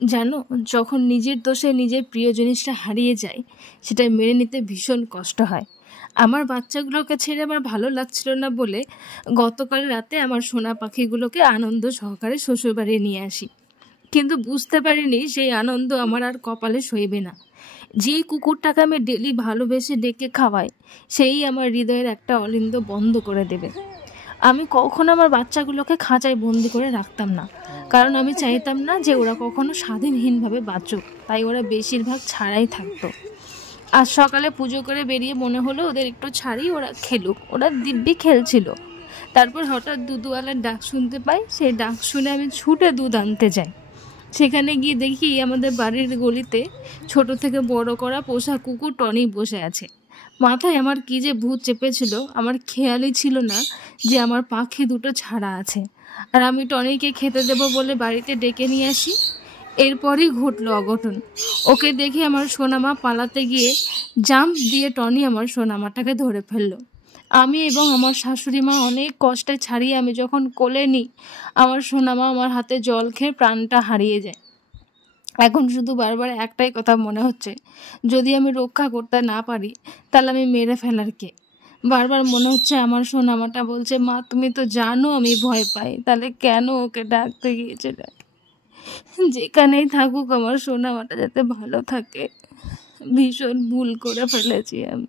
জানো, যখন নিজের দোষে নিজের প্রিয় জিনিসটা হারিয়ে যায়, সেটা মেনে নিতে ভীষণ কষ্ট হয়। আমার বাচ্চাগুলোকে ছেড়ে আমার ভালো লাগছিল না বলে গতকাল রাতে আমার সোনা পাখিগুলোকে আনন্দ সহকারে শ্বশুরবাড়ি নিয়ে আসি। কিন্তু বুঝতে পারিনি সেই আনন্দ আমার আর কপালে সইবে না। যেই কুকুরটাকে আমি ডেলি ভালোবেসে ডেকে খাওয়াই, সেই আমার হৃদয়ের একটা অলিন্দ বন্ধ করে দেবে। আমি কখনো আমার বাচ্চাগুলোকে খাঁচায় বন্দি করে রাখতাম না, কারণ আমি চাইতাম না যে ওরা কখনো স্বাধীনহীনভাবে বাঁচুক, তাই ওরা বেশিরভাগ ছাড়াই থাকতো। আজ সকালে পুজো করে বেরিয়ে মনে হলো ওদের একটু ছাড়ি, ওরা খেলুক। ওরা দিব্যি খেলছিল। তারপর হঠাৎ দুধওয়ালার ডাক শুনতে পাই। সেই ডাক শুনে আমি ছুটে দুধ আনতে যাই। সেখানে গিয়ে দেখি আমাদের বাড়ির গলিতে ছোট থেকে বড় করা পোষা কুকুর টনি বসে আছে। মাথায় আমার কি যে ভূত চেপেছিল, আমার খেয়ালই ছিল না যে আমার পাখি দুটো ছাড়া আছে, আর আমি টনিকে খেতে দেবো বলে বাড়িতে ডেকে নিয়ে আসি। এরপরই ঘটলো অঘটন। ওকে দেখে আমার সোনামা পালাতে গিয়ে জাম্প দিয়ে টনি আমার সোনামাটাকে ধরে ফেললো। আমি এবং আমার শাশুড়ি মা অনেক কষ্টে ছাড়িয়ে আমি যখন কোলে নিই, আমার সোনামা আমার হাতে জল খেয়ে প্রাণটা হারিয়ে যায়। এখন শুধু বারবার একটাই কথা মনে হচ্ছে, যদি আমি রক্ষা করতে না পারি তাহলে আমি মেরে ফেলার কে। বারবার মনে হচ্ছে আমার সোনামাটা বলছে, মা তুমি তো জানো আমি ভয় পাই, তাহলে কেন ওকে ডাকতে গিয়েছিলে। যেখানেই থাকুক আমার সোনামাটা যাতে ভালো থাকে। ভীষণ ভুল করে ফেলেছি আমি।